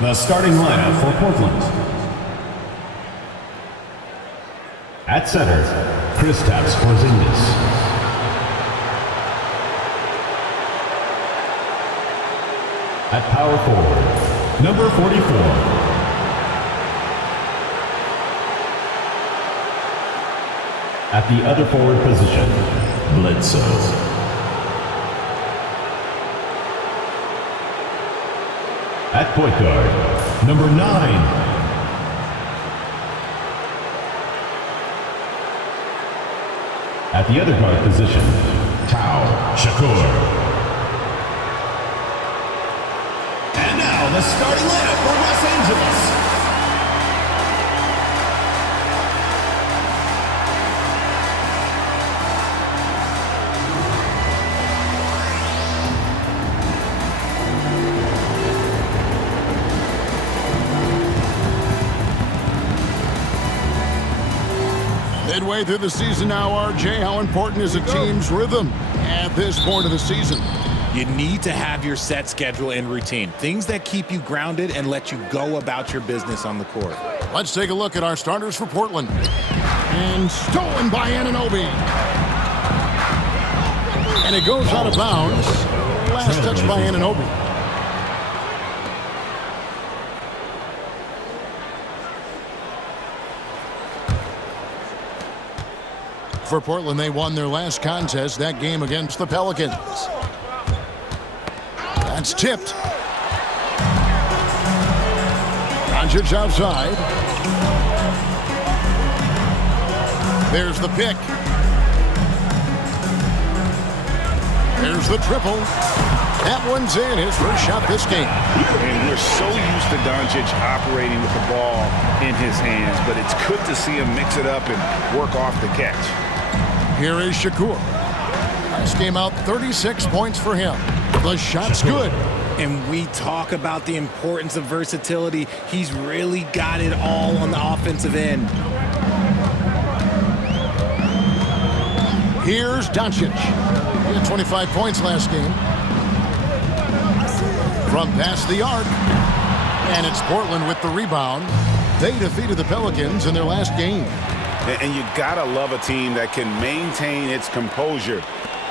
The starting lineup for Portland. At center, Kristaps Porzingis. At power forward, number 44. At the other forward position, Bledsoe. At point guard, number 9. At the other guard position, Tau Shakur. And now the starting lineup for Los Angeles. Midway through the season now, RJ, how important is a team's rhythm at this point of the season? You need to have your set schedule and routine, things that keep you grounded and let you go about your business on the court. Let's take a look at our starters for Portland. And stolen by Anunoby. And it goes out of bounds. Last touch by Anunoby. For Portland, they won their last contest, that game against the Pelicans. That's tipped. Doncic outside. There's the pick. There's the triple. That one's in, his first shot this game. And we're so used to Doncic operating with the ball in his hands, but it's good to see him mix it up and work off the catch. Here is Shakur. Last game out, 36 points for him. The shot's good. And we talk about the importance of versatility. He's really got it all on the offensive end. Here's Doncic. He had 25 points last game. From past the arc. And it's Portland with the rebound. They defeated the Pelicans in their last game. And you gotta love a team that can maintain its composure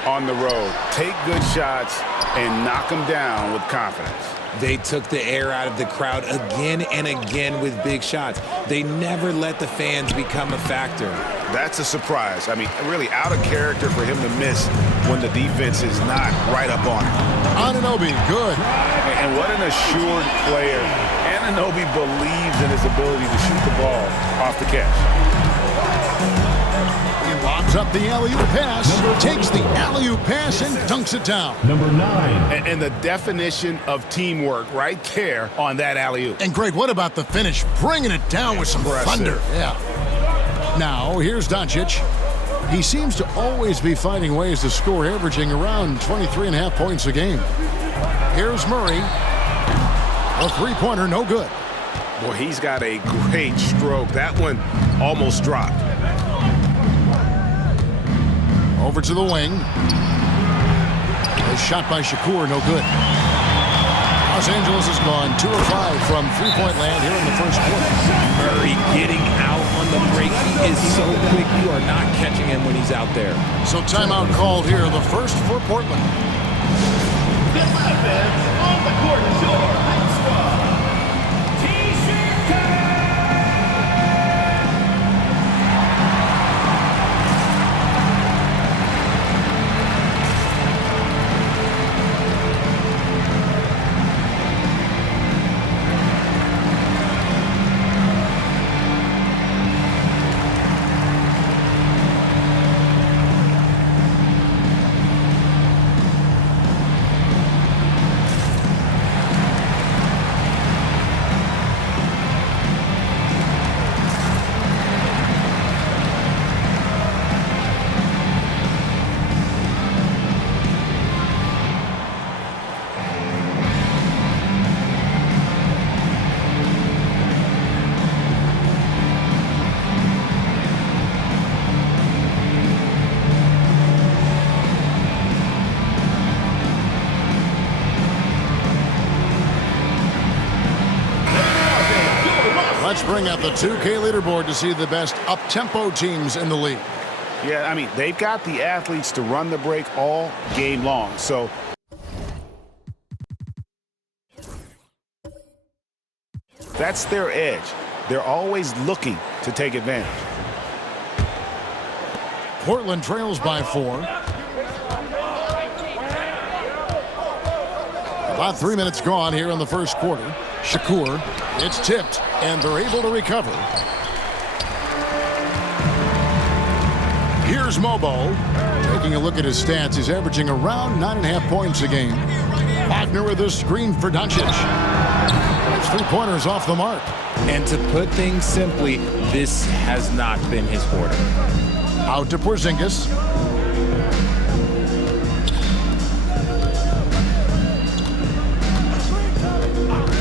on the road, take good shots, and knock them down with confidence. They took the air out of the crowd again and again with big shots. They never let the fans become a factor. That's a surprise. I mean, really out of character for him to miss when the defense is not right up on him. Anunoby, good. And what an assured player. Anunoby believes in his ability to shoot the ball off the catch. He lobs up the alley-oop pass, takes the alley-oop pass and dunks it down. Number 9. And the definition of teamwork right there on that alley-oop. And Greg, what about the finish? Bringing it down with some thunder. Yeah. Now, here's Doncic. He seems to always be finding ways to score, averaging around 23.5 points a game. Here's Murray. A three-pointer, no good. Boy, he's got a great stroke. That one almost dropped. Over to the wing. A shot by Shakur, no good. Los Angeles has gone 2 of 5 from three-point land here in the first quarter. Murray getting out on the break. He is so quick. You are not catching him when he's out there. So timeout called here, the first for Portland. The offense on the court is your high squad. T-shirt time! Let's bring out the 2K leaderboard to see the best up-tempo teams in the league. Yeah, I mean, they've got the athletes to run the break all game long. So that's their edge. They're always looking to take advantage. Portland trails by 4. About 3 minutes gone here in the first quarter. Shakur, it's tipped, and they're able to recover. Here's Mobo. Taking a look at his stats, he's averaging around 9.5 points a game. Wagner with a screen for Doncic. His three-pointers off the mark. And to put things simply, this has not been his quarter. Out to Porzingis.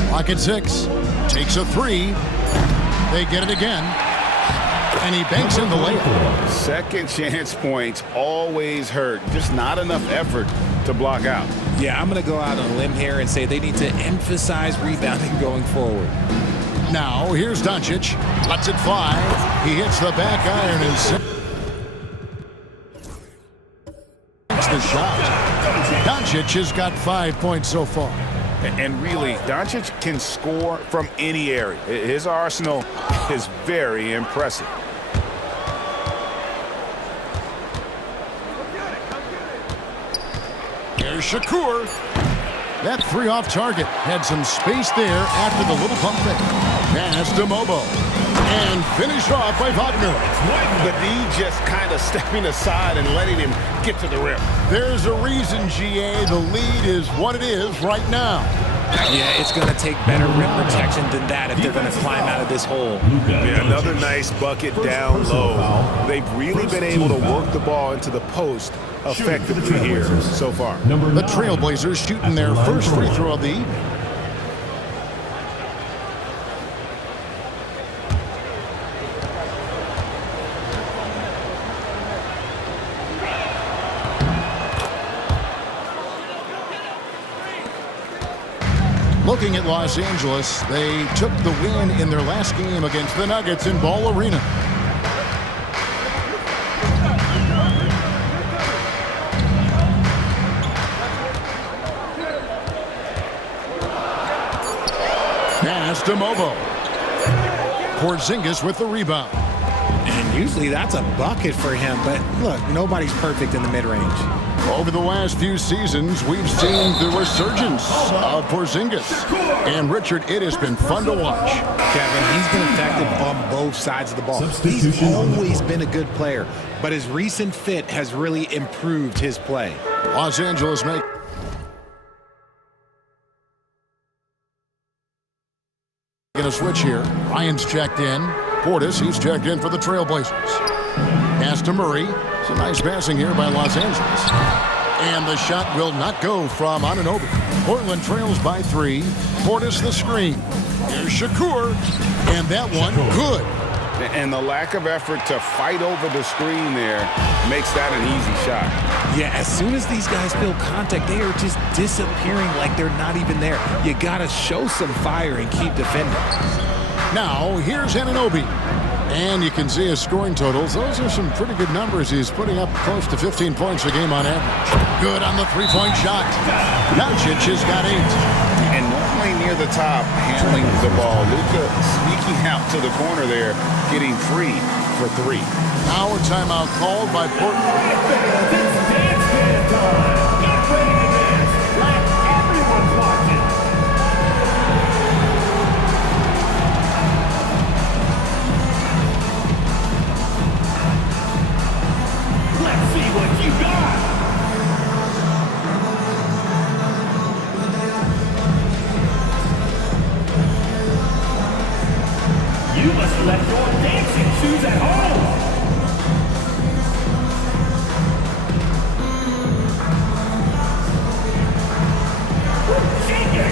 Clock at 6. Takes a 3. They get it again. And he banks in the layup. Second chance points always hurt. Just not enough effort to block out. Yeah, I'm going to go out on a limb here and say they need to emphasize rebounding going forward. Now, here's Doncic. Lets it fly. He hits the back iron and takes the shot. Doncic has got 5 points so far. And really, Doncic can score from any area. His arsenal is very impressive. Here's Shakur. That 3 off target. Had some space there after the little pump fake. Pass to Mobo. And finished off by Wagner. But he just kind of stepping aside and letting him get to the rim. There's a reason, GA, the lead is what it is right now. Yeah, it's going to take better rim protection than that if they're going to climb out of this hole. Yeah, another nice bucket down low. They've really been able to work the ball into the post effectively here so far. The Trailblazers shooting their first free throw of the evening. Looking at Los Angeles, they took the win in their last game against the Nuggets in Ball Arena. Pass to Mobo. Porzingis with the rebound. And usually that's a bucket for him, but look, nobody's perfect in the mid-range. Over the last few seasons, we've seen the resurgence of Porzingis. And Richard, it has been fun to watch. Kevin, he's been effective on both sides of the ball. He's always been a good player, but his recent fit has really improved his play. Los Angeles make a switch here. Ryan's checked in. Portis, he's checked in for the Trailblazers. Pass to Murray. It's a nice passing here by Los Angeles. And the shot will not go from Anunoby. Portland trails by 3. Portis the screen. Here's Shakur. And that one good. And the lack of effort to fight over the screen there makes that an easy shot. Yeah, as soon as these guys feel contact, they are just disappearing like they're not even there. You got to show some fire and keep defending. Now, here's Anunoby. And you can see his scoring totals. Those are some pretty good numbers. He's putting up close to 15 points a game on average. Good on the three-point shot. Doncic has got 8. And normally near the top, handling the ball. Luka sneaking out to the corner there, getting free for 3. Now a timeout called by Portland. It's dance band time. Get ready to dance like everyone's watching. Let's see what you got. You must have left your dancing shoes at home. Shake it.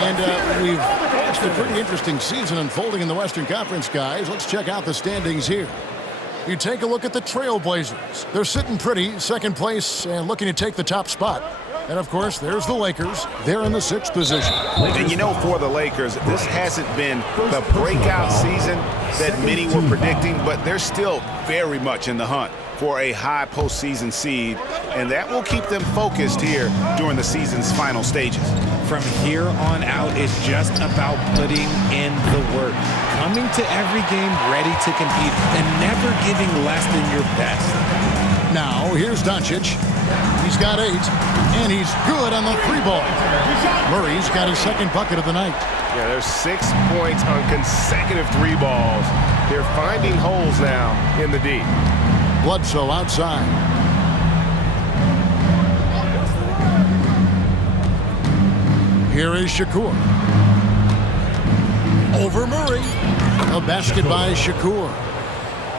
And we've watched a pretty interesting season unfolding in the Western Conference, guys. Let's check out the standings here. You take a look at the Trailblazers. They're sitting pretty, second place, and looking to take the top spot. And, of course, there's the Lakers. They're in the 6th position. And you know, for the Lakers, this hasn't been the breakout season that many were predicting, but they're still very much in the hunt for a high postseason seed, and that will keep them focused here during the season's final stages. From here on out, it's just about putting in the work. Coming to every game ready to compete and never giving less than your best. Now, here's Doncic. He's got 8, and he's good on the 3-ball. Murray's got his 2nd bucket of the night. Yeah, there's 6 points on consecutive 3 balls. They're finding holes now in the D. Bledsoe outside. Here is Shakur. Over Murray. A basket by Shakur.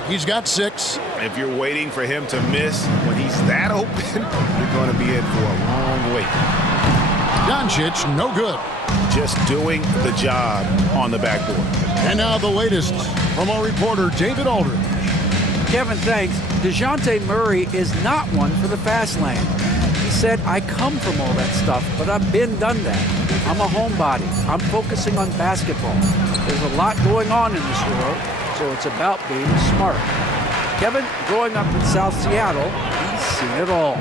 He's got 6. If you're waiting for him to miss when he's that open, you're going to be in for a long wait. Doncic, no good. Just doing the job on the backboard. And now the latest from our reporter, David Aldridge. Kevin, thanks. DeJounte Murray is not one for the fast lane. He said, I come from all that stuff, but I've done that. I'm a homebody. I'm focusing on basketball. There's a lot going on in this world, so it's about being smart. Kevin, growing up in South Seattle, he's seen it all.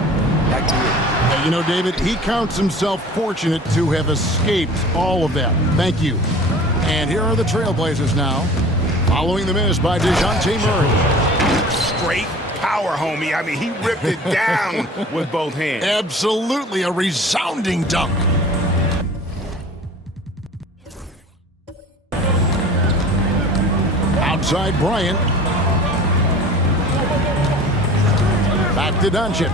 Back to you. You know, David, he counts himself fortunate to have escaped all of that. Thank you. And here are the Trailblazers now, following the miss by DeJounte Murray. Straight power, homie. I mean, he ripped it down with both hands. Absolutely a resounding dunk. Outside Bryant. Back to Doncic.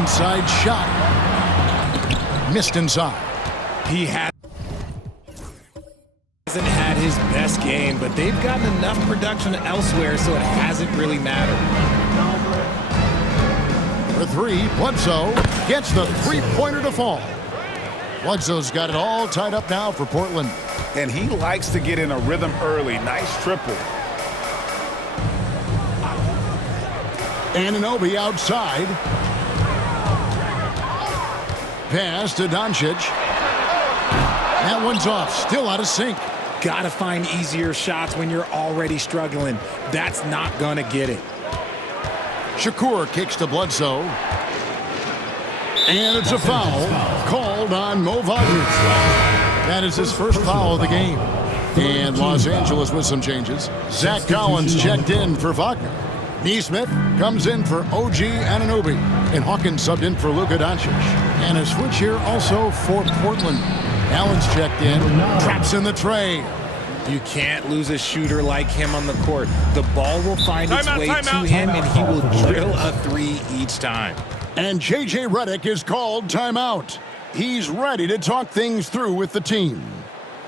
Inside shot. Missed inside. He hasn't had his best game, but they've gotten enough production elsewhere, so it hasn't really mattered. For 3, Bledsoe gets the 3-pointer to fall. Bledsoe's got it all tied up now for Portland. And he likes to get in a rhythm early. Nice triple. Anunoby outside. Pass to Doncic. That one's off. Still out of sync. Gotta find easier shots when you're already struggling. That's not gonna get it. Shakur kicks to Bledsoe. And it's a foul called on Mo Wagner. That is his first foul of the game. And Los Angeles with some changes. Zach Collins checked in for Wagner. Neesmith comes in for OG Anunoby. And Hawkins subbed in for Luka Doncic. And a switch here also for Portland. Allen's checked in. Traps in the tray. You can't lose a shooter like him on the court. The ball will find its way to him, and he will drill a 3 each time. And J.J. Redick is called timeout. He's ready to talk things through with the team.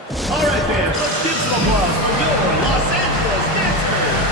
All right, fans, let's give some applause for your Los Angeles Gangsters.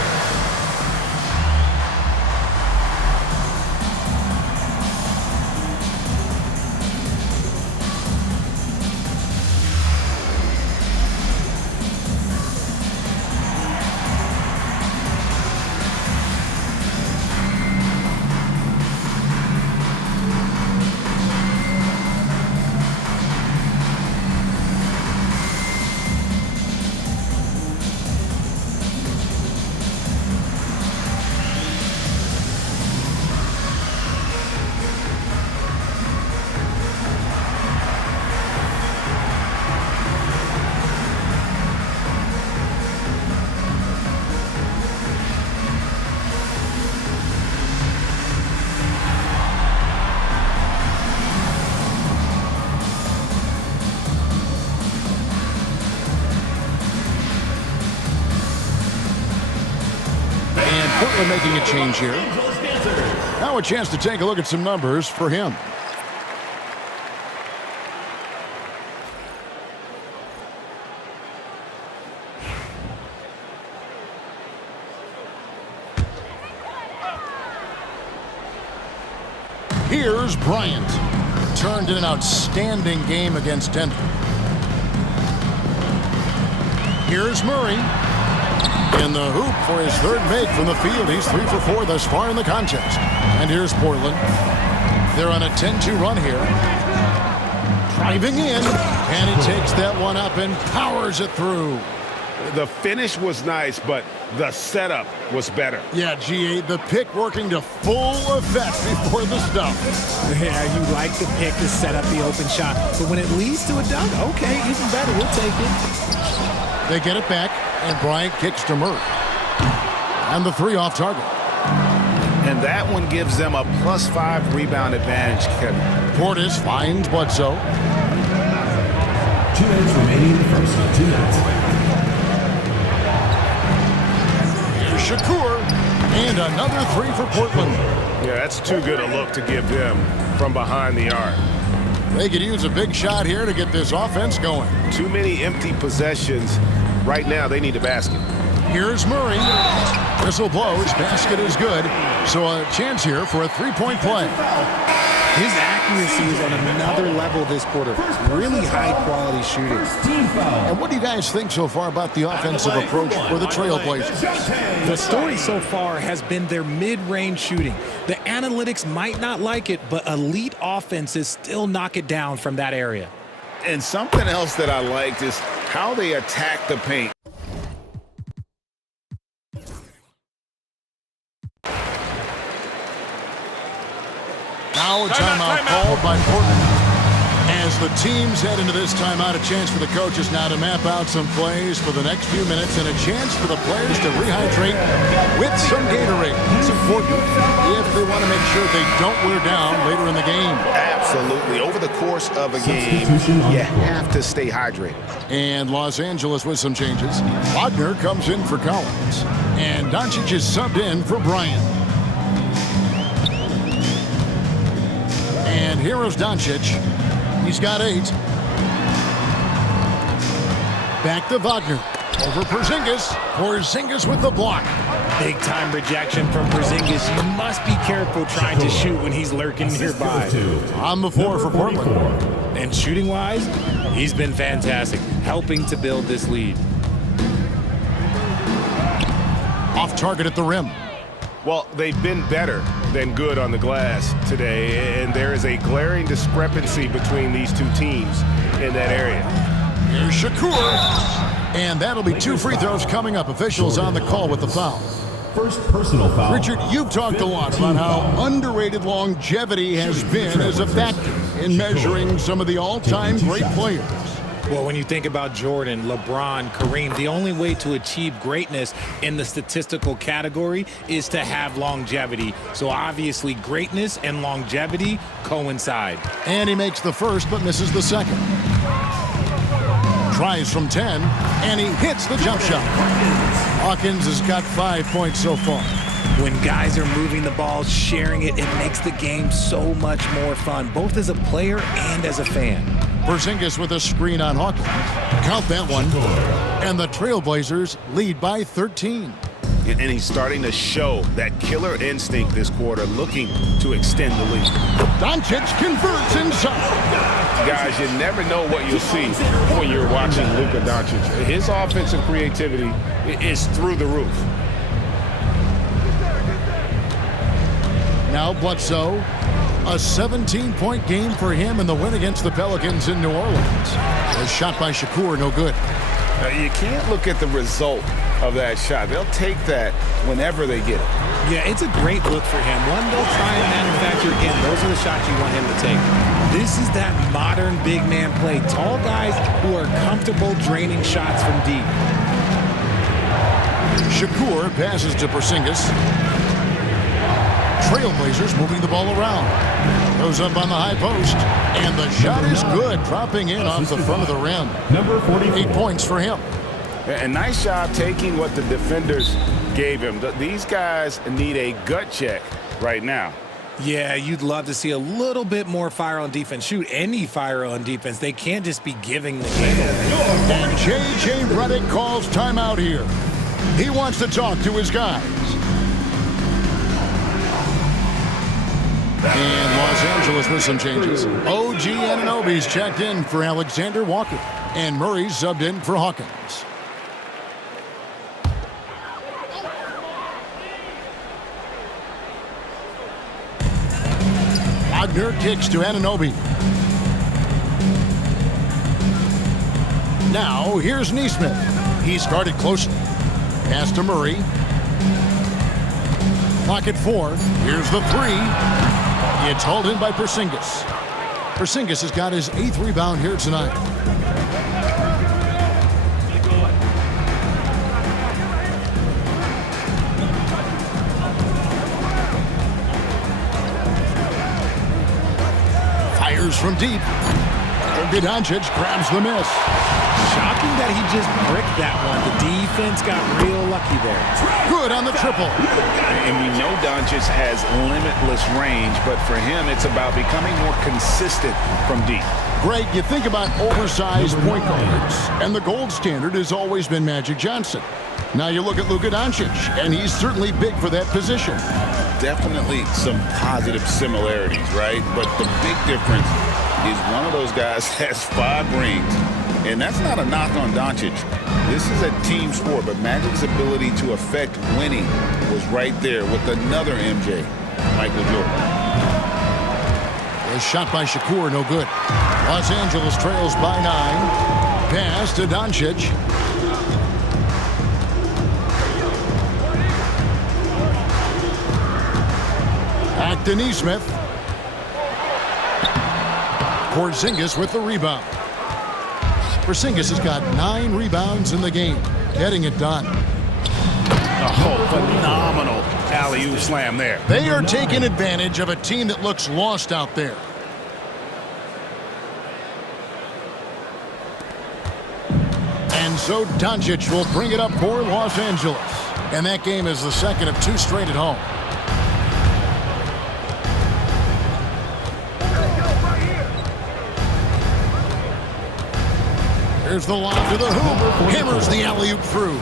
Portland making a change here. Now a chance to take a look at some numbers for him. Here's Bryant. Turned in an outstanding game against Denver. Here's Murray. In the hoop for his third make from the field. He's 3 for 4 thus far in the contest. And here's Portland. They're on a 10-2 run here. Driving in, and he takes that one up and powers it through. The finish was nice, but the setup was better. Yeah, GA, the pick working to full effect before the stuff. Yeah, you like the pick to set up the open shot. But when it leads to a dunk, okay, even better. We'll take it. They get it back, and Bryant kicks to Murray. And the 3 off target. And that one gives them a +5 rebound advantage, Kevin. Portis finds Bledsoe. 2 minutes remaining in the first. 2 minutes. Here's Shakur. And another 3 for Portland. Yeah, that's too good a look to give them from behind the arc. They could use a big shot here to get this offense going. Too many empty possessions. Right now, they need a basket. Here's Murray. Whistle blows. Basket is good. So a chance here for a 3-point play. His accuracy is on another level this quarter. Really high-quality shooting. And what do you guys think so far about the offensive approach for the Trailblazers? The story so far has been their mid-range shooting. The analytics might not like it, but elite offenses still knock it down from that area. And something else that I liked is how they attack the paint. Now a timeout called by Portland. As the teams head into this timeout, a chance for the coaches now to map out some plays for the next few minutes and a chance for the players to rehydrate with some Gatorade. It's important if they want to make sure they don't wear down later in the game. Absolutely. Over the course of a game, you have to stay hydrated. And Los Angeles with some changes. Wagner comes in for Collins. And Doncic is subbed in for Bryant. And here is Doncic. He's got 8. Back to Wagner. Over Porzingis. Porzingis with the block. Big-time rejection from Porzingis. You must be careful trying to shoot when he's lurking nearby. On the floor for Portland. And shooting-wise, he's been fantastic, helping to build this lead. Off target at the rim. Well, they've been better than good on the glass today, and there is a glaring discrepancy between these two teams in that area. Here's Shakur. And that'll be 2 free throws coming up. Officials on the call with the foul. First personal foul. Richard, you've talked a lot about how underrated longevity has been as a factor in measuring some of the all-time great players. Well, when you think about Jordan, LeBron, Kareem, the only way to achieve greatness in the statistical category is to have longevity. So obviously greatness and longevity coincide. And he makes the first but misses the second. Tries from 10, and he hits the jump shot. Hawkins has got 5 points so far. When guys are moving the ball, sharing it, it makes the game so much more fun, both as a player and as a fan. Porzingis with a screen on Hawkins. Count that one. And the Trailblazers lead by 13. And he's starting to show that killer instinct this quarter, looking to extend the lead. Doncic converts inside. Guys, you never know what you'll see when you're watching Luka Doncic. His offensive creativity is through the roof. Now Bledsoe. A 17-point game for him in the win against the Pelicans in New Orleans. A shot by Shakur, no good. You can't look at the result of that shot. They'll take that whenever they get it. Yeah, it's a great look for him. One they'll try and manufacture again. Those are the shots you want him to take. This is that modern big man play. Tall guys who are comfortable draining shots from deep. Shakur passes to Porzingis. Trailblazers moving the ball around. Goes up on the high post. And the shot is good, dropping in off the front of the rim. Number 44. 8 points for him. And nice job taking what the defenders gave him. These guys need a gut check right now. Yeah, you'd love to see a little bit more fire on defense. Shoot, any fire on defense. They can't just be giving the game away. And J.J. Redick calls timeout here. He wants to talk to his guys. And Los Angeles with some changes. OG Anunoby's checked in for Alexander Walker. And Murray's subbed in for Hawkins. Wagner kicks to Anunoby. Now, here's Neesmith. He's guarded closely. Pass to Murray. Clock at 4. Here's the 3. It's hauled in by Porzingis. Porzingis has got his 8th rebound here tonight. Fires from deep. Luka Doncic grabs the miss. Shocking that he just bricked that one. The defense got real lucky there. Good on the triple. And we know Doncic has limitless range, but for him, it's about becoming more consistent from deep. Greg, you think about oversized point guards, and the gold standard has always been Magic Johnson. Now you look at Luka Doncic, and he's certainly big for that position. Definitely some positive similarities, right? But the big difference is one of those guys has 5 rings, and that's not a knock on Doncic. This is a team sport, but Magic's ability to affect winning was right there with another MJ, Michael Jordan. A shot by Shakur, no good. Los Angeles trails by 9. Pass to Doncic. Back to Neesmith. Porzingis with the rebound. Porzingis has got 9 rebounds in the game, getting it done. Oh, phenomenal alley-oop slam there. They are taking advantage of a team that looks lost out there. And so Doncic will bring it up for Los Angeles. And that game is the second of 2 straight at home. Here's the lob to the hoop. Hammers the alley-oop through.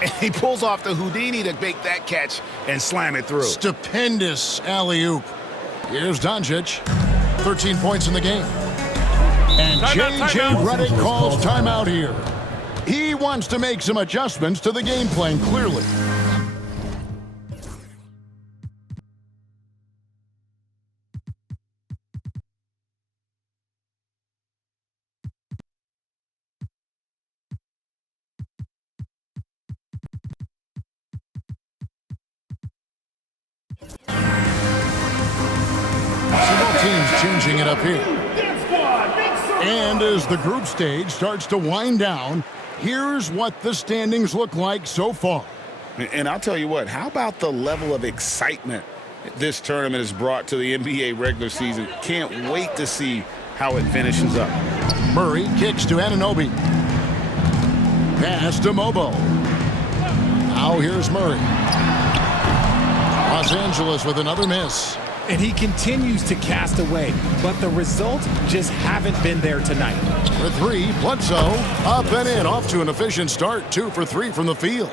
And he pulls off the Houdini to make that catch and slam it through. Stupendous alley-oop. Here's Doncic. 13 points in the game. And J.J. Redick calls timeout here. He wants to make some adjustments to the game plan, clearly. Several teams changing it up here. And as the group stage starts to wind down, here's what the standings look like so far. And I'll tell you what, how about the level of excitement this tournament has brought to the NBA regular season? Can't wait to see how it finishes up. Murray kicks to Anunoby. Pass to Mobo. Now here's Murray. Los Angeles with another miss. And he continues to cast away, but the results just haven't been there tonight. For 3, Bledsoe up and in, off to an efficient start. 2 for 3 from the field.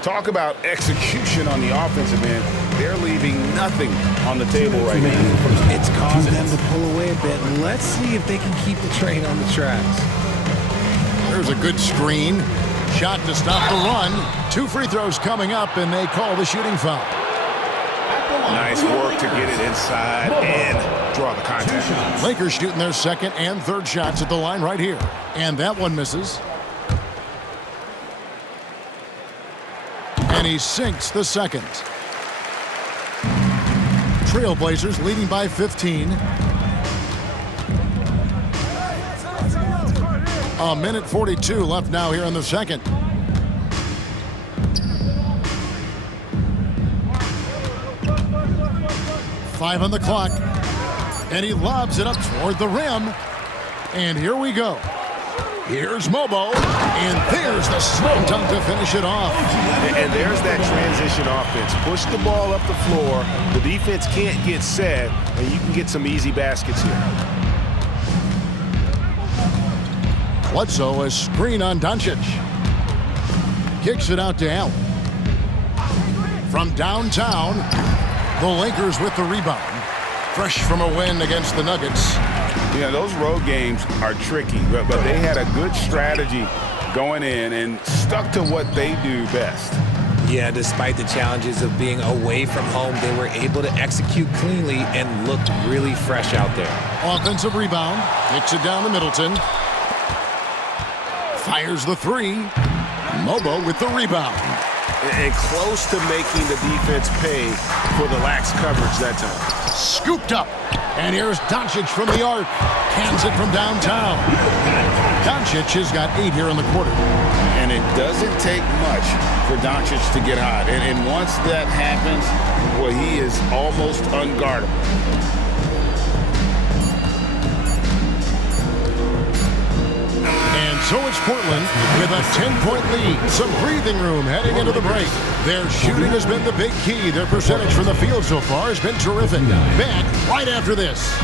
Talk about execution on the offensive end. They're leaving nothing on the table right now. It's causing them to pull away a bit. Let's see if they can keep the train on the tracks. There's a good screen. Shot to stop the run. 2 free throws coming up, and they call the shooting foul. Nice work to get it inside and draw the contact. Lakers shooting their 2nd and 3rd shots at the line right here. And that one misses. And he sinks the 2nd. Trailblazers leading by 15. A minute 42 left now here in the 2nd. Five on the clock, and he lobs it up toward the rim, and here we go. Here's Mobo, and there's the slam dunk to finish it off. And there's that transition offense. Push the ball up the floor. The defense can't get set, and you can get some easy baskets here. Bledsoe, a screen on Doncic. Kicks it out to Allen. From downtown, the Lakers with the rebound. Fresh from a win against the Nuggets. You know, those road games are tricky, but they had a good strategy going in and stuck to what they do best. Yeah, despite the challenges of being away from home, they were able to execute cleanly and looked really fresh out there. Offensive rebound. Kicks it down to Middleton. Fires the three. Mobo with the rebound. And close to making the defense pay for the lax coverage that time. Scooped up. And here's Doncic from the arc. Cans it from downtown. Doncic has got 8 here in the quarter. And it doesn't take much for Doncic to get hot. And once that happens, well, he is almost unguardable. And so it's Portland with a 10-point lead. Some breathing room heading into the break. Their shooting has been the big key. Their percentage from the field so far has been terrific. Back right after this.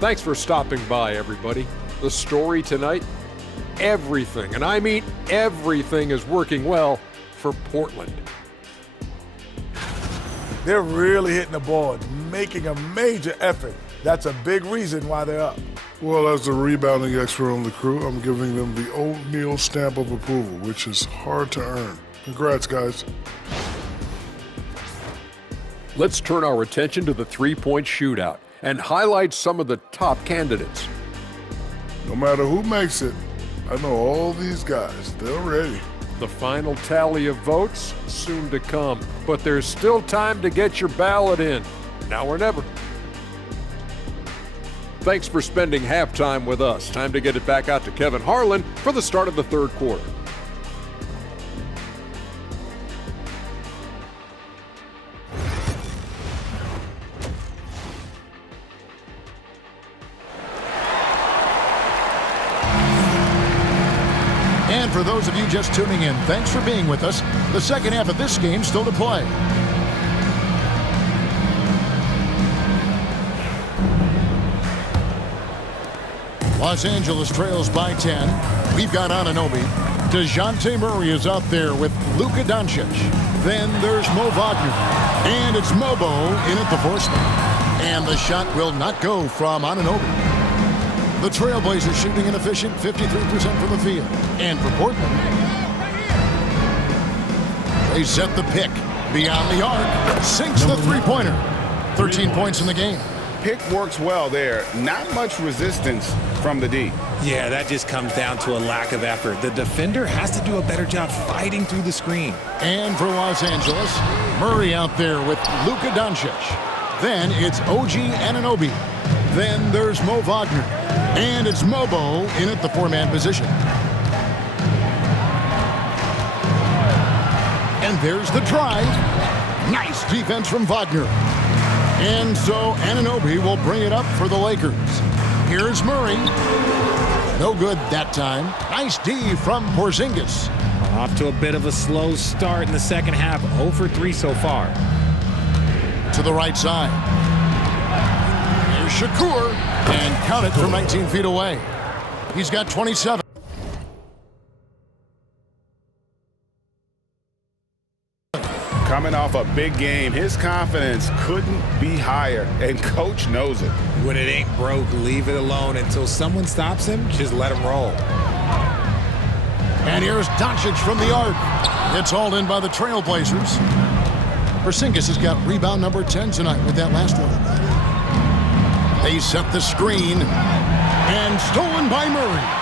Thanks for stopping by, everybody. The story tonight, everything, and I mean everything, is working well for Portland. They're really hitting the ball, making a major effort. That's a big reason why they're up. Well, as the rebounding expert on the crew, I'm giving them the O'Neal stamp of approval, which is hard to earn. Congrats, guys. Let's turn our attention to the three-point shootout and highlight some of the top candidates. No matter who makes it, I know all these guys, they're ready. The final tally of votes soon to come, but there's still time to get your ballot in. Now or never. Thanks for spending halftime with us. Time to get it back out to Kevin Harlan for the start of the third quarter. And for those of you just tuning in, thanks for being with us. The second half of this game still to play. Los Angeles trails by 10. We've got Anunoby. DeJounte Murray is out there with Luka Doncic. Then there's Mo Wagner. And it's Mobo in at the force man. And the shot will not go from Anunoby. The Trailblazers shooting an efficient 53% from the field. And for Portland, they set the pick beyond the arc. Sinks the three-pointer. 13 points in the game. Pick works well there. Not much resistance from the D. Yeah, that just comes down to a lack of effort. The defender has to do a better job fighting through the screen. And for Los Angeles, Murray out there with Luka Doncic. Then it's OG Anunoby. Then there's Mo Wagner. And it's Mobo in at the four-man position. And there's the drive. Nice defense from Wagner. And so Anunoby will bring it up for the Lakers. Here's Murray. No good that time. Nice D from Porzingis. Off to a bit of a slow start in the second half. 0 for 3 so far. To the right side. Here's Shakur. And count it from 19 feet away. He's got 27. Coming off a big game, his confidence couldn't be higher, and coach knows it. When it ain't broke, leave it alone until someone stops him. Just let him roll. And here's Doncic from the arc. It's hauled in by the Trailblazers. Porzingis has got rebound number 10 tonight with that last one. They set the screen. And stolen by Murray.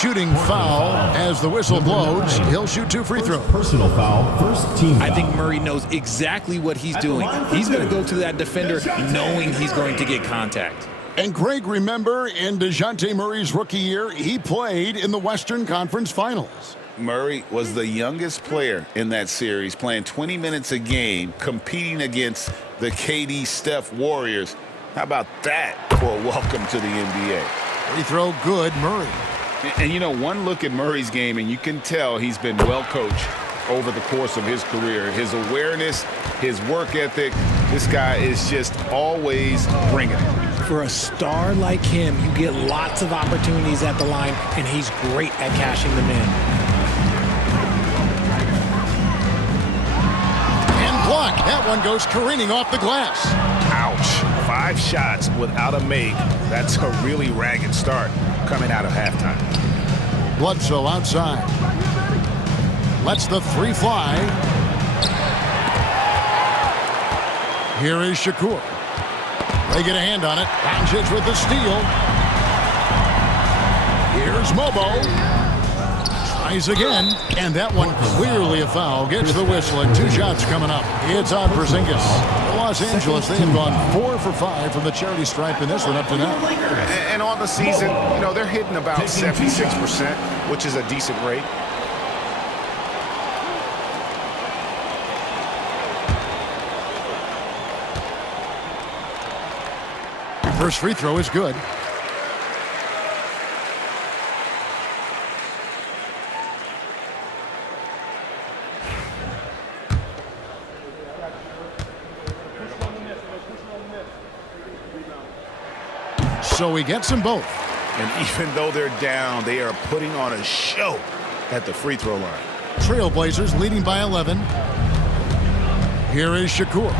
Shooting foul as the whistle blows. He'll shoot 2 free throws. Personal foul, first team foul. I think Murray knows exactly what he's doing. He's going to go to that defender knowing he's going to get contact. And Greg, remember in DeJounte Murray's rookie year, he played in the Western Conference Finals. Murray was the youngest player in that series, playing 20 minutes a game, competing against the KD Steph Warriors. How about that for a welcome to the NBA? Free throw good, Murray. And, you know, one look at Murray's game, and you can tell he's been well coached over the course of his career. His awareness, his work ethic, this guy is just always bringing it. For a star like him, you get lots of opportunities at the line, and he's great at cashing them in. And block. That one goes careening off the glass. Ouch. 5 shots without a make. That's a really ragged start coming out of halftime. Bledsoe outside. Lets the 3 fly. Here is Shakur. They get a hand on it. Doncic with the steal. Here's Mobo. Tries again. And that one clearly a foul. Gets the whistle and 2 shots coming up. It's on Porzingis. Los Angeles, they have gone 4 for 5 from the charity stripe in this one up to now. And on the season, you know, they're hitting about 76%, which is a decent rate. First free throw is good. So he gets them both. And even though they're down, they are putting on a show at the free throw line. Trailblazers leading by 11. Here is Shakur.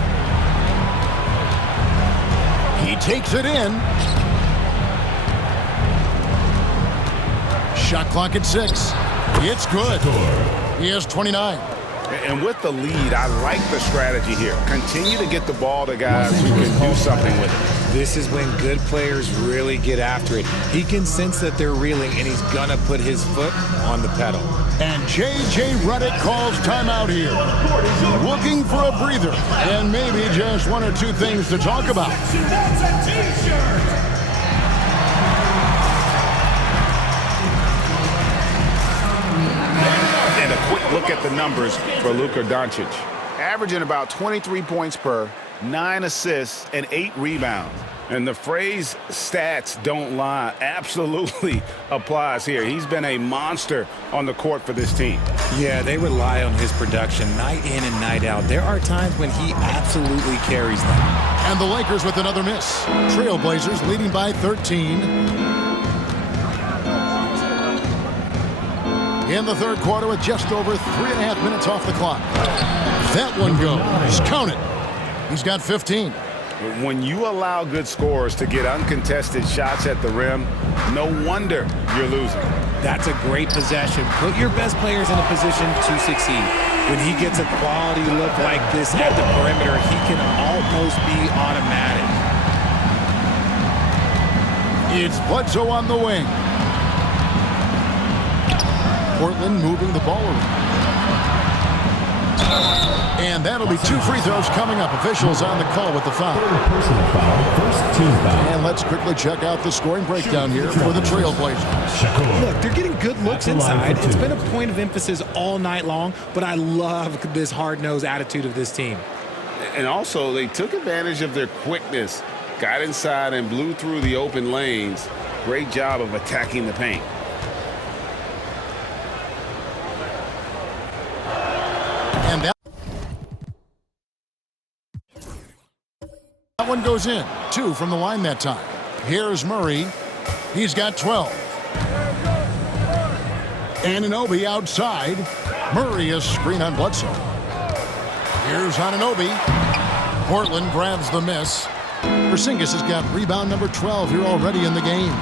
He takes it in. Shot clock at 6. It's good. He has 29. And with the lead, I like the strategy here. Continue to get the ball to guys who can do something with it. This is when good players really get after it. He can sense that they're reeling, and he's going to put his foot on the pedal. And J.J. Redick calls timeout here. Looking for a breather and maybe just 1 or 2 things to talk about. That's a T-shirt. And a quick look at the numbers for Luka Doncic. Averaging about 23 points per, 9 assists, and 8 rebounds. And the phrase stats don't lie absolutely applies here. He's been a monster on the court for this team. Yeah, they rely on his production night in and night out. There are times when he absolutely carries them. And the Lakers with another miss. Trailblazers leading by 13. In the third quarter with just over 3.5 minutes off the clock. That one goes. Count it. He's got 15. When you allow good scorers to get uncontested shots at the rim, no wonder you're losing. That's a great possession. Put your best players in a position to succeed. When he gets a quality look like this at the perimeter, he can almost be automatic. It's Bledsoe on the wing. Portland moving the ball around. And that'll be 2 free throws coming up. Officials on the call with the foul. First team foul. And let's quickly check out the scoring breakdown here for the Trailblazers. Look, they're getting good looks inside. It's been a point of emphasis all night long, but I love this hard-nosed attitude of this team. And also, they took advantage of their quickness, got inside and blew through the open lanes. Great job of attacking the paint. And that one goes in. 2 from the line that time. Here's Murray. He's got 12. Anunoby outside. Murray is screen on Bledsoe. Here's Anunoby. Portland grabs the miss. Porzingis has got rebound number 12 here already in the game.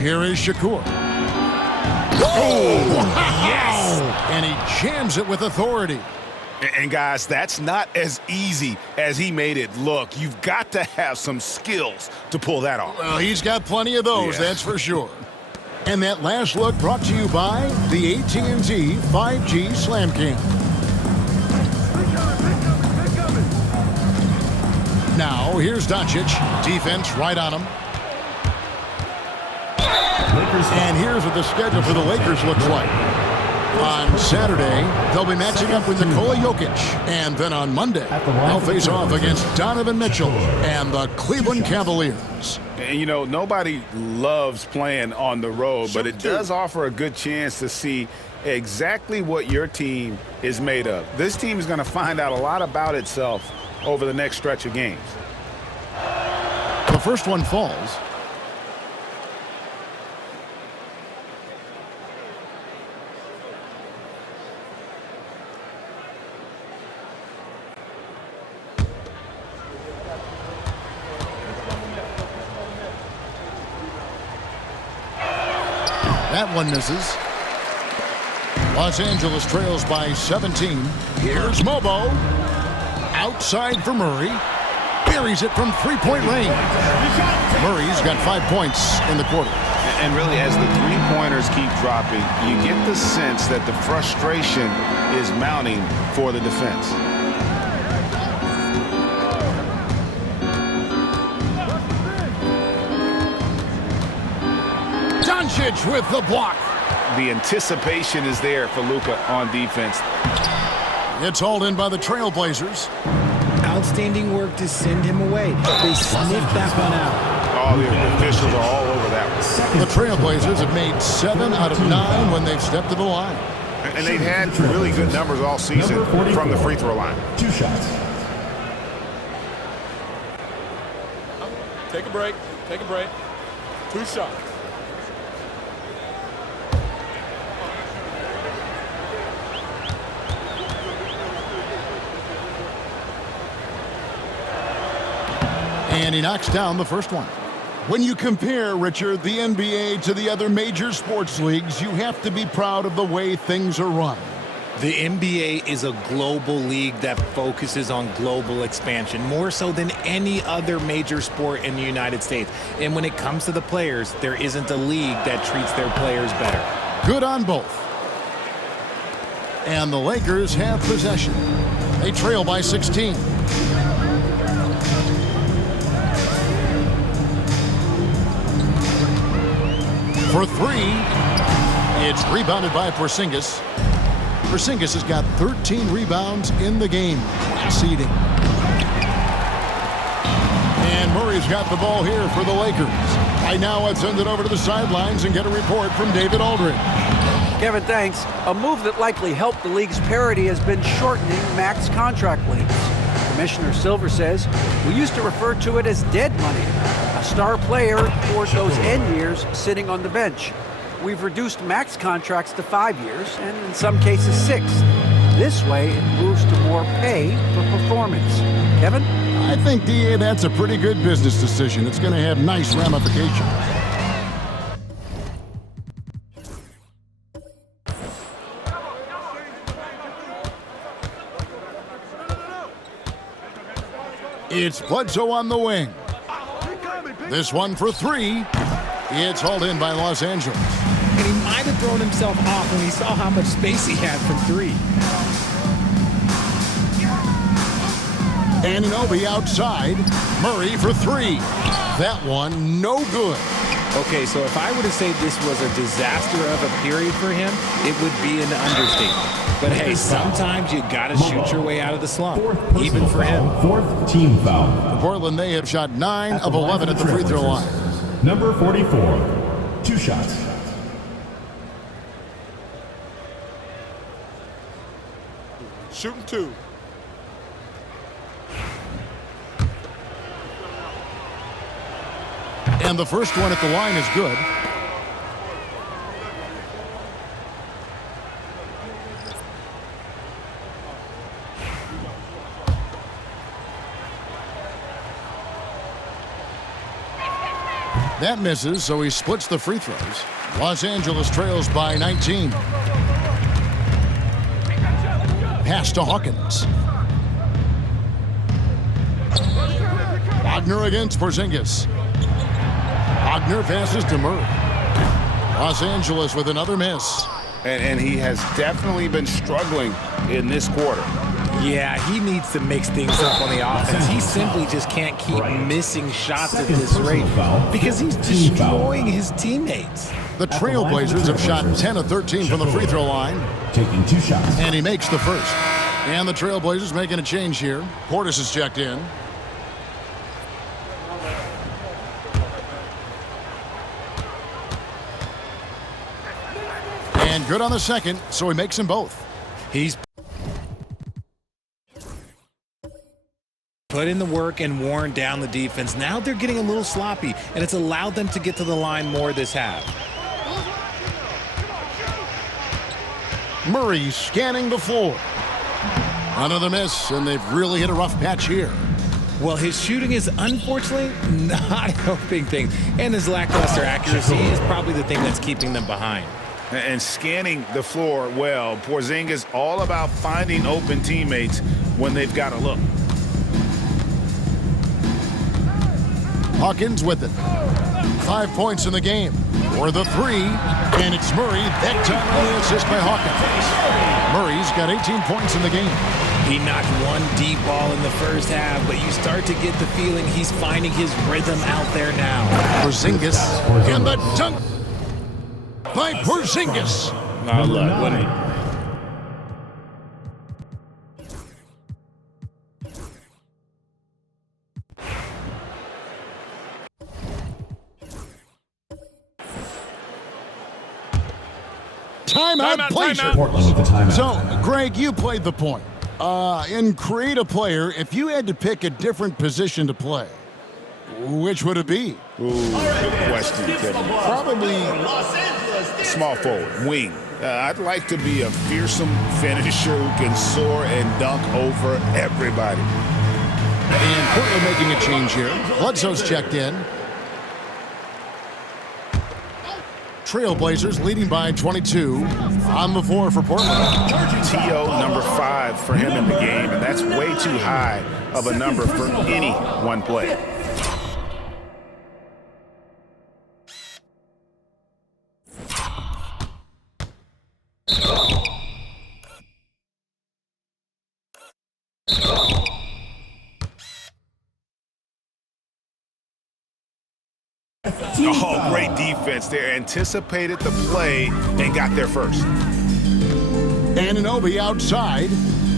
Here is Shakur. Oh, wow. Yes! And he jams it with authority. And guys, that's not as easy as he made it look. You've got to have some skills to pull that off. Well, he's got plenty of those, that's for sure. And that last look brought to you by the AT&T 5G Slam Cam. Now, here's Doncic. Defense right on him. And here's what the schedule for the Lakers looks like. On Saturday, they'll be matching up with Nikola Jokic. And then on Monday, they'll face off against Donovan Mitchell and the Cleveland Cavaliers. And, you know, nobody loves playing on the road, but it does offer a good chance to see exactly what your team is made of. This team is going to find out a lot about itself over the next stretch of games. The first one falls. That one misses. Los Angeles trails by 17. Here's Mobo. Outside for Murray. Buries it from three-point range. Murray's got 5 points in the quarter. And really, as the three-pointers keep dropping, you get the sense that the frustration is mounting for the defense. Doncic with the block. The anticipation is there for Luka on defense. It's hauled in by the Trailblazers. Outstanding work to send him away. They sniffed that one out. Oh, the officials are all over that one. The Trailblazers have made 7 out of 9 when they've stepped to the line. And they've had really good numbers all season from the free throw line. 2 shots. Take a break. Take a break. 2 shots. And he knocks down the first one. When you compare, Richard, the NBA to the other major sports leagues, you have to be proud of the way things are run. The NBA is a global league that focuses on global expansion, more so than any other major sport in the United States. And when it comes to the players, there isn't a league that treats their players better. Good on both. And the Lakers have possession. They trail by 16. For 3, it's rebounded by Porzingis. Porzingis has got 13 rebounds in the game. Class eating. And Murray's got the ball here for the Lakers. Right now, let's send it over to the sidelines and get a report from David Aldridge. Kevin, thanks. A move that likely helped the league's parity has been shortening max contract lengths. Commissioner Silver says, we used to refer to it as dead money, a star player for those end years sitting on the bench. We've reduced max contracts to 5 years, and in some cases 6. This way, it moves to more pay for performance. Kevin? I think, DA, that's a pretty good business decision. It's going to have nice ramifications. It's Bledsoe on the wing. This one for 3. It's hauled in by Los Angeles. And he might have thrown himself off when he saw how much space he had from 3. Anunoby outside. Murray for 3. That one no good. Okay, so if I were to say this was a disaster of a period for him, it would be an understatement. But hey, sometimes you gotta shoot your way out of the slump, even for him. 4th team foul. For Portland, they have shot 9 of 11 at the free throw line. Number 44. 2 shots. Shooting 2. And the first one at the line is good. That misses, so he splits the free throws. Los Angeles trails by 19. Pass to Hawkins. Wagner against Porzingis. Wagner passes to Murray. Los Angeles with another miss. And he has definitely been struggling in this quarter. Yeah, he needs to mix things up on the offense. He simply just can't keep missing shots at this rate because he's destroying his teammates. The Trailblazers have shot 10 of 13 from the free throw line. Taking 2 shots. And he makes the first. And the Trailblazers making a change here. Portis is checked in. And good on the second, so he makes them both. He's put in the work and worn down the defense. Now they're getting a little sloppy, and it's allowed them to get to the line more this half. Murray scanning the floor. Another miss, and they've really hit a rough patch here. Well, his shooting is unfortunately not helping things, and his lackluster accuracy is probably the thing that's keeping them behind. And scanning the floor well, Porzingis all about finding open teammates when they've got a look. Hawkins with it. 5 points in the game. For the three, and it's Murray. That time on the assist by Hawkins. Murray's got 18 points in the game. He knocked one deep ball in the first half, but you start to get the feeling he's finding his rhythm out there now. Porzingis, and the dunk by Porzingis. Oh, look, what Timeout, Blazer. Portland with the timeout. So, Greg, you played the point. In Create a Player, if you had to pick a different position to play, which would it be? Ooh, good question, Kevin. Probably small forward, wing. I'd like to be a fearsome finisher who can soar and dunk over everybody. And Portland making a change here. Bledsoe's checked in. Trailblazers leading by 22 on the floor for Portland. T.O. number 5 for him in the game, and that's way too high of a number for any one play. Oh, great defense there. Anticipated the play and got there first. Anunoby outside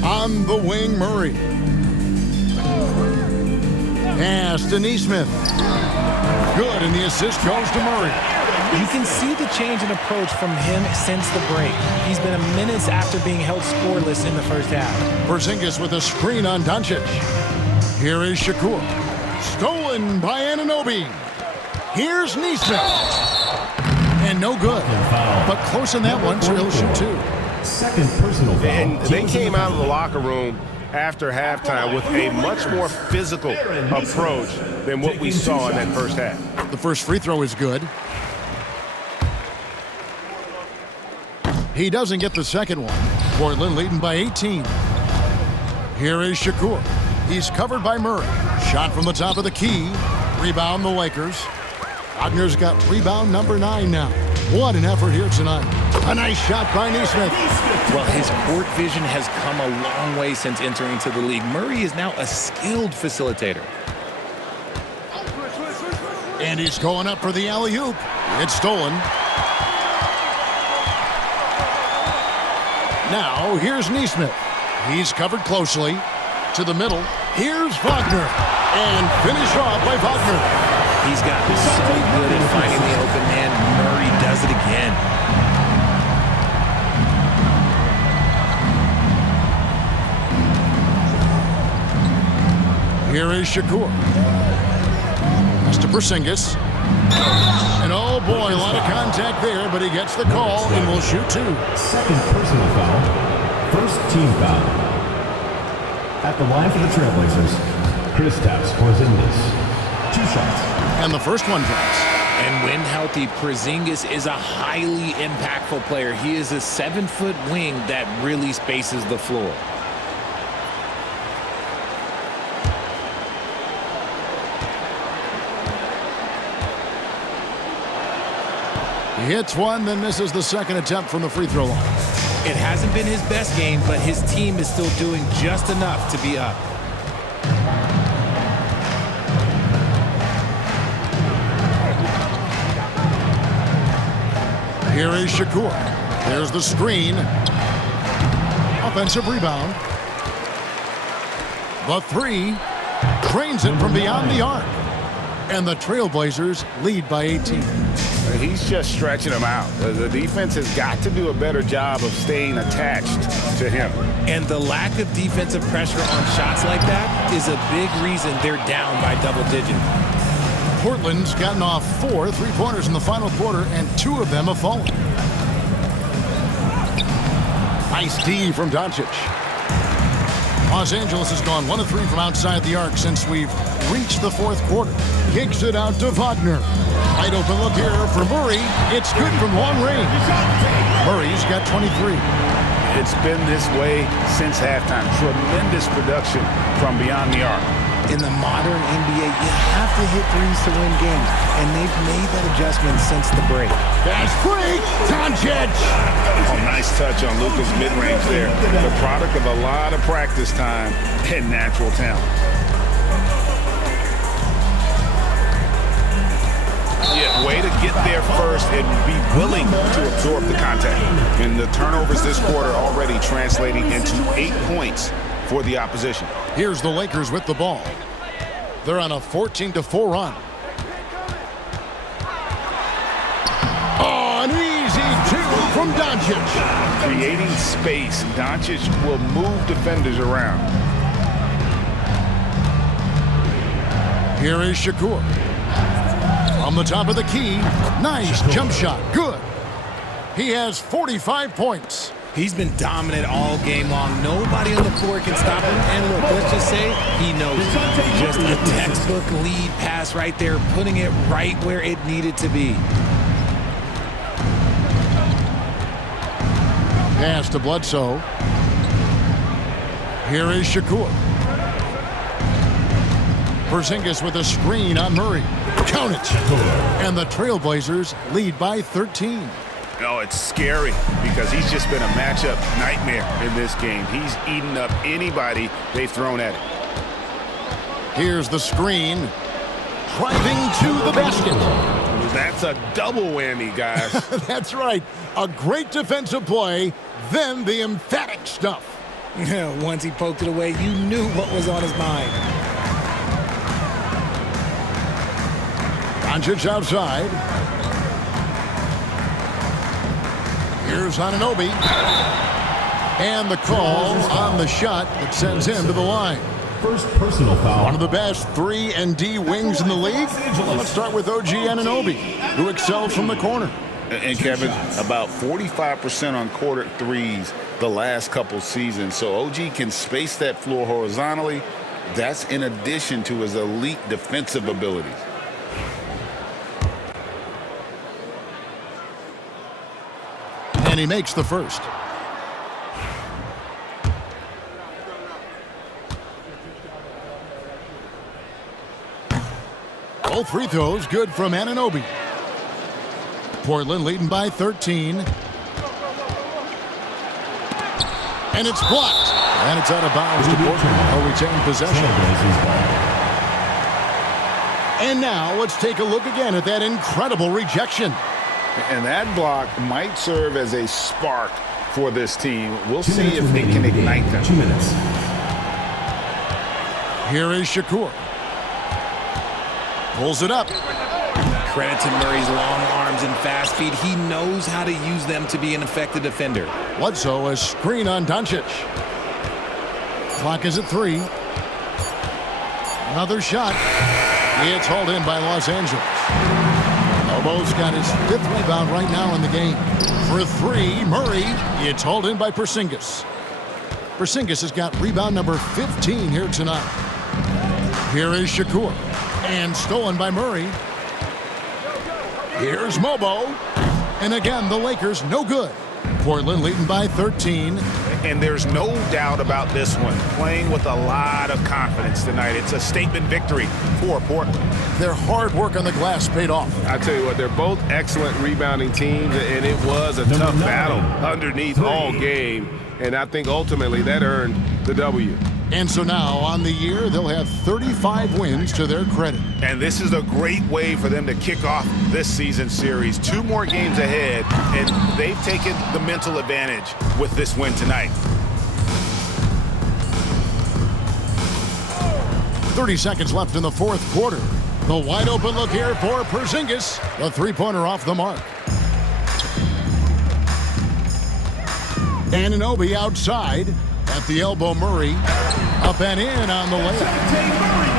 on the wing, Murray. Pass to Neesmith. Good, and the assist goes to Murray. You can see the change in approach from him since the break. He's been a minute after being held scoreless in the first half. Porzingis with a screen on Doncic. Here is Shakur. Stolen by Anunoby. Here's Neesmith. And no good. But close in that one, so he'll shoot two. Second personal foul. And they came out of the locker room after halftime with a much more physical approach than what we saw in that first half. The first free throw is good. He doesn't get the second one. Portland leading by 18. Here is Shakur. He's covered by Murray. Shot from the top of the key. Rebound the Lakers. Wagner's got rebound number 9 now. What an effort here tonight. A nice shot by Neesmith. Well, his court vision has come a long way since entering into the league. Murray is now a skilled facilitator. And he's going up for the alley-oop. It's stolen. Now, here's Neesmith. He's covered closely. To the middle. Here's Wagner. And finished off by Wagner. He's gotten so good at finding the open man. Murray does it again. Here is Shakur. That's to Porzingis. And oh boy, a lot of contact there, but he gets the call and will shoot two. Second personal foul. First team foul. At the line for the Trailblazers, Kristaps Porzingis. 2 shots. And the first one drops. And when healthy, Porzingis is a highly impactful player. He is a 7-foot wing that really spaces the floor. He hits one, then misses the second attempt from the free throw line. It hasn't been his best game, but his team is still doing just enough to be up. Here is Shakur. There's the screen. Offensive rebound. The three. Drains it from beyond the arc. And the Trailblazers lead by 18. He's just stretching them out. The defense has got to do a better job of staying attached to him. And the lack of defensive pressure on shots like that is a big reason they're down by double digits. Portland's gotten off 4 3-pointers in the final quarter, and 2 of them have fallen. Nice D from Doncic. Los Angeles has gone 1 of 3 from outside the arc since we've reached the 4th quarter. Kicks it out to Wagner. Wide open look here for Murray. It's good from long range. Murray's got 23. It's been this way since halftime. Tremendous production from beyond the arc. In the modern NBA, you have to hit threes to win games, and they've made that adjustment since the break. Fast break, Doncic! Oh, nice touch on Luka's mid-range there. The product of a lot of practice time and natural talent. Yeah, way to get there first and be willing to absorb the contact. And the turnovers this quarter already translating into 8 points for the opposition. Here's the Lakers with the ball. They're on a 14-4 run. Oh, an easy 2 from Doncic. Creating space, Doncic will move defenders around. Here is Shakur. From the top of the key, nice jump shot, good. He has 45 points. He's been dominant all game long. Nobody on the floor can stop him. And look, let's just say he knows it. Just a textbook lead pass right there, putting it right where it needed to be. Pass to Bledsoe. Here is Shakur. Porzingis with a screen on Murray. Count it. And the Trailblazers lead by 13. Oh, it's scary because he's just been a matchup nightmare in this game. He's eaten up anybody they've thrown at him. Here's the screen. Driving to the basket. That's a double whammy, guys. That's right. A great defensive play, then the emphatic stuff. Once he poked it away, you knew what was on his mind. Doncic outside. Here's Anunoby. And the call on the shot that sends him to the line. First personal foul. One of the best 3-and-D wings in the league. Let's start with OG Anunoby, who excels from the corner. And Kevin, about 45% on quarter threes the last couple seasons. So OG can space that floor horizontally. That's in addition to his elite defensive abilities. And he makes the first. Both free throws good from Anunoby. Portland leading by 13. And it's blocked. And it's out of bounds to Portland. They'll retain possession. And now let's take a look again at that incredible rejection. And that block might serve as a spark for this team. We'll see if they can ignite them. 2 minutes. Here is Shakur. Pulls it up. Credit to Murray's long arms and fast feet. He knows how to use them to be an effective defender. Bledsoe, a screen on Doncic. Clock is at 3. Another shot. It's hauled in by Los Angeles. Lobo's got his 5th rebound right now in the game. For 3, Murray. It's hauled in by Porzingis. Porzingis has got rebound number 15 here tonight. Here is Shakur. And stolen by Murray. Here's Mobo. And again, the Lakers no good. Portland leading by 13. And there's no doubt about this one. Playing with a lot of confidence tonight. It's a statement victory for Portland. Their hard work on the glass paid off. I tell you what, they're both excellent rebounding teams, and it was a tough battle underneath all game. And I think ultimately that earned the W. And so now, on the year, they'll have 35 wins to their credit. And this is a great way for them to kick off this season series. 2 more games ahead, and they've taken the mental advantage with this win tonight. 30 seconds left in the 4th quarter. The wide open look here for Porzingis. The three-pointer off the mark. Anunoby outside. At the elbow, Murray. Up and in on the layup.